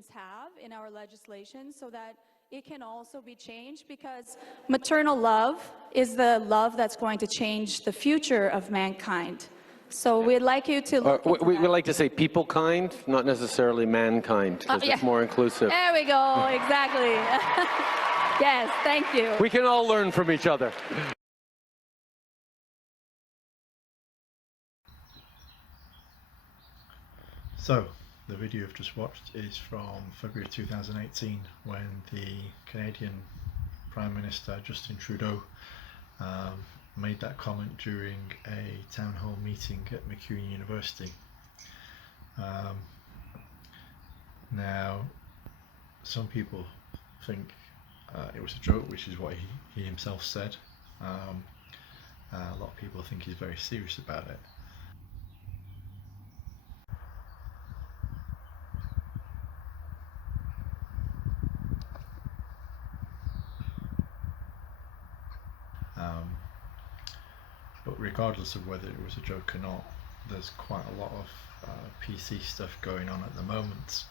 institutions have in our legislation so that it can also be changed, because maternal love is the love that's going to change the future of mankind. So we'd like you to look into we that. like to say peoplekind, not necessarily mankind, because it's more inclusive. There we go, exactly. Yes, thank you. We can all learn from each other. So, the video you've just watched is from February 2018, when the Canadian Prime Minister Justin Trudeau made that comment during a town hall meeting at MacEwan University. Now, some people think it was a joke, which is what he himself said. A lot of people think he's very serious about it. But regardless of whether it was a joke or not, there's quite a lot of PC stuff going on at the moment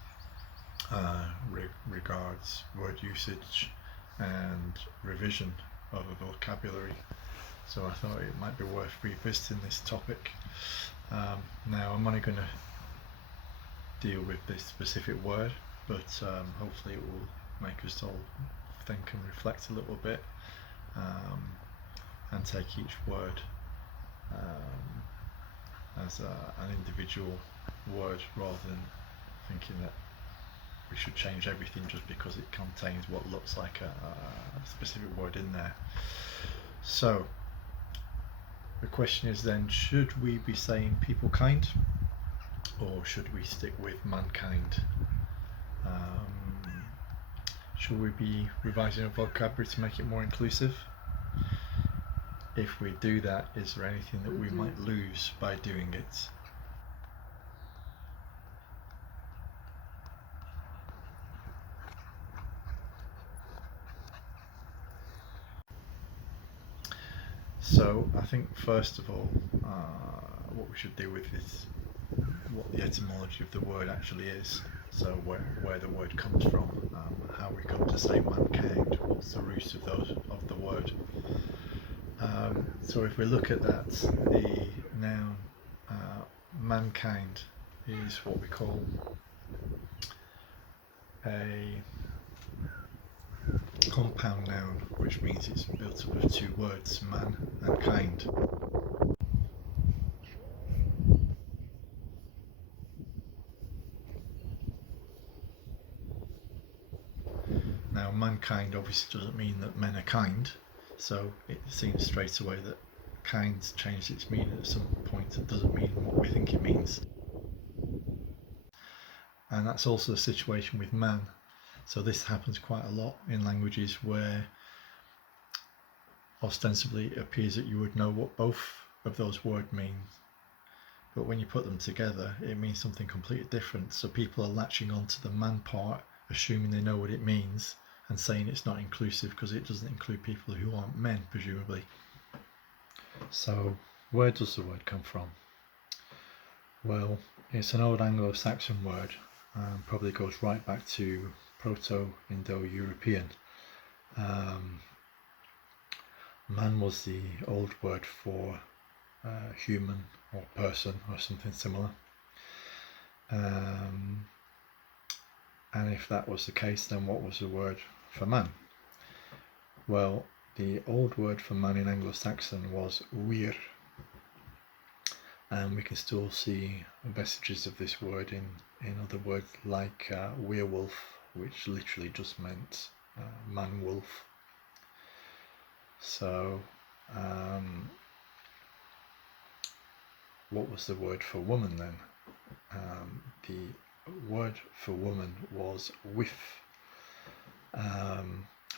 regards word usage and revision of a vocabulary. So I thought it might be worth revisiting this topic. Now I'm only going to deal with this specific word, but hopefully it will make us all think and reflect a little bit, and take each word as an individual word, rather than thinking that we should change everything just because it contains what looks like a specific word in there. So the question is then, should we be saying peoplekind, or should we stick with mankind? Should we be revising our vocabulary to make it more inclusive? If we do that, is there anything that we might lose by doing it? So I think first of all, what we should deal with is what the etymology of the word actually is. So where the word comes from, how we come to say mankind, what's the root of the word. So if we look at that, the noun mankind is what we call a compound noun, which means it's built up of two words, man and kind. Now, mankind obviously doesn't mean that men are kind, so it seems straight away that kind's changed its meaning at some point. It doesn't mean what we think it means. And that's also the situation with man. So this happens quite a lot in languages where ostensibly it appears that you would know what both of those words mean, but when you put them together it means something completely different. So people are latching onto the man part, assuming they know what it means, and saying it's not inclusive because it doesn't include people who aren't men, presumably. So where does the word come from? Well, it's an old Anglo-Saxon word, probably goes right back to Proto-Indo-European. Man was the old word for human or person or something similar. And if that was the case, then what was the word for man? Well, the old word for man in Anglo-Saxon was wir, and we can still see vestiges of this word in other words like werewolf, which literally just meant man-wolf. So what was the word for woman then? The word for woman was wif,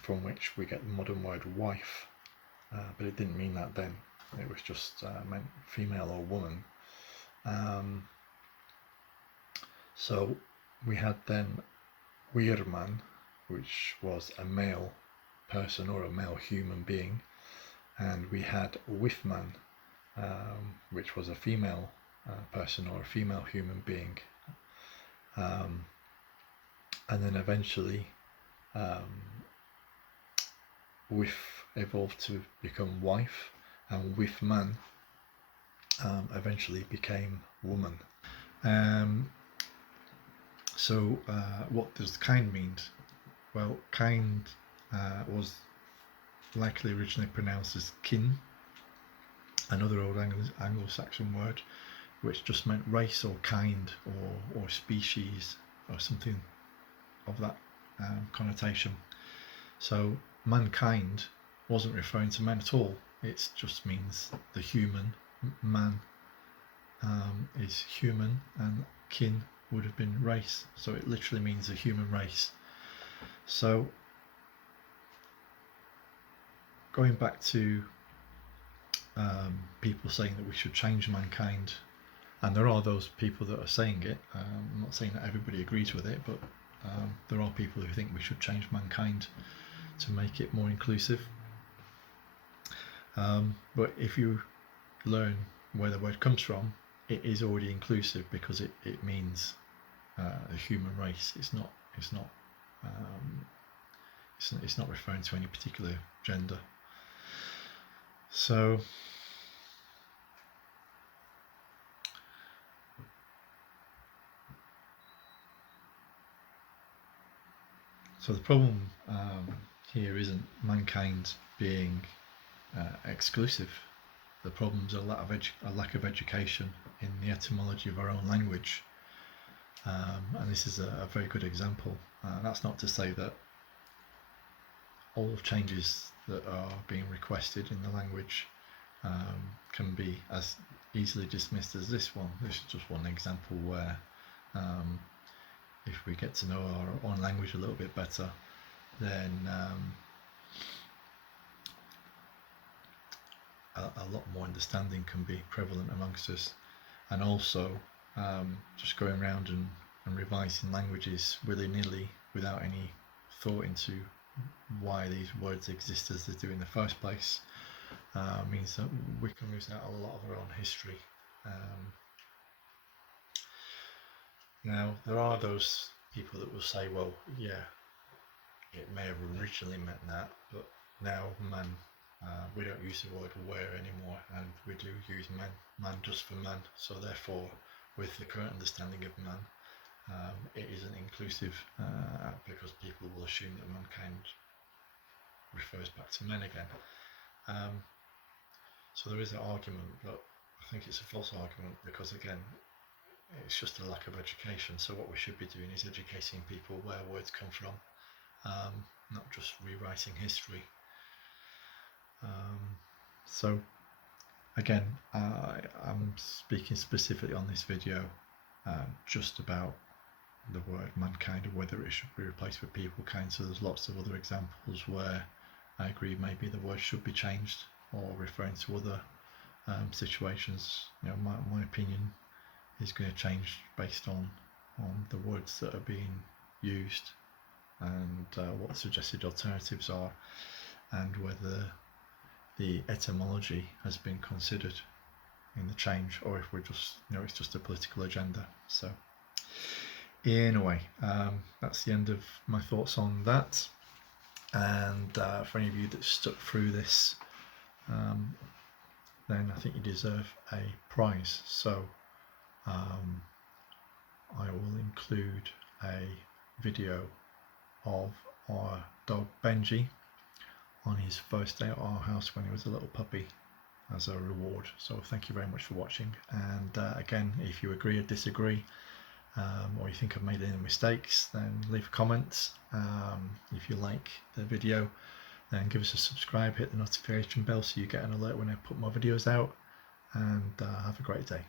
from which we get the modern word wife, but it didn't mean that then. It was just meant female or woman. So we had then weirman, which was a male person or a male human being, and we had wifman, which was a female person or a female human being. and then eventually with evolved to become wife, and with man eventually became woman. So what does kind mean? Well, kind was likely originally pronounced as kin, another old Anglo-Saxon word, which just meant race or kind or species or something of that connotation. So mankind wasn't referring to men at all. It just means the human. Man is human, and kin would have been race. So it literally means the human race. So going back to people saying that we should change mankind, and there are those people that are saying it. I'm not saying that everybody agrees with it, but there are people who think we should change mankind to make it more inclusive. But if you learn where the word comes from, it is already inclusive because it means the human race. It's not referring to any particular gender. So the problem here isn't mankind being exclusive. The problem's a lack of education in the etymology of our own language, and this is a very good example. That's not to say that all of changes that are being requested in the language can be as easily dismissed as this one. This is just one example where if we get to know our own language a little bit better, then a lot more understanding can be prevalent amongst us. And also just going around and revising languages willy-nilly without any thought into why these words exist as they do in the first place means that we can lose out a lot of our own history. Now, there are those people that will say, well, yeah, it may have originally meant that, but now man, we don't use the word where anymore, and we do use man just for man. So therefore, with the current understanding of man, it isn't inclusive because people will assume that mankind refers back to men again. So there is an argument, but I think it's a false argument because, again, it's just a lack of education. So what we should be doing is educating people where words come from, not just rewriting history. So again, I'm speaking specifically on this video just about the word mankind and whether it should be replaced with peoplekind. So there's lots of other examples where I agree maybe the word should be changed or referring to other situations. You know, my opinion is going to change based on the words that are being used and what the suggested alternatives are, and whether the etymology has been considered in the change, or if we're just, it's just a political agenda. So in a way, that's the end of my thoughts on that. And for any of you that stuck through this, then I think you deserve a prize. So I will include a video of our dog Benji on his first day at our house when he was a little puppy as a reward. So thank you very much for watching, and again, if you agree or disagree, or you think I've made any mistakes, then leave a comment. If you like the video, then give us a subscribe, hit the notification bell so you get an alert when I put more videos out, and have a great day.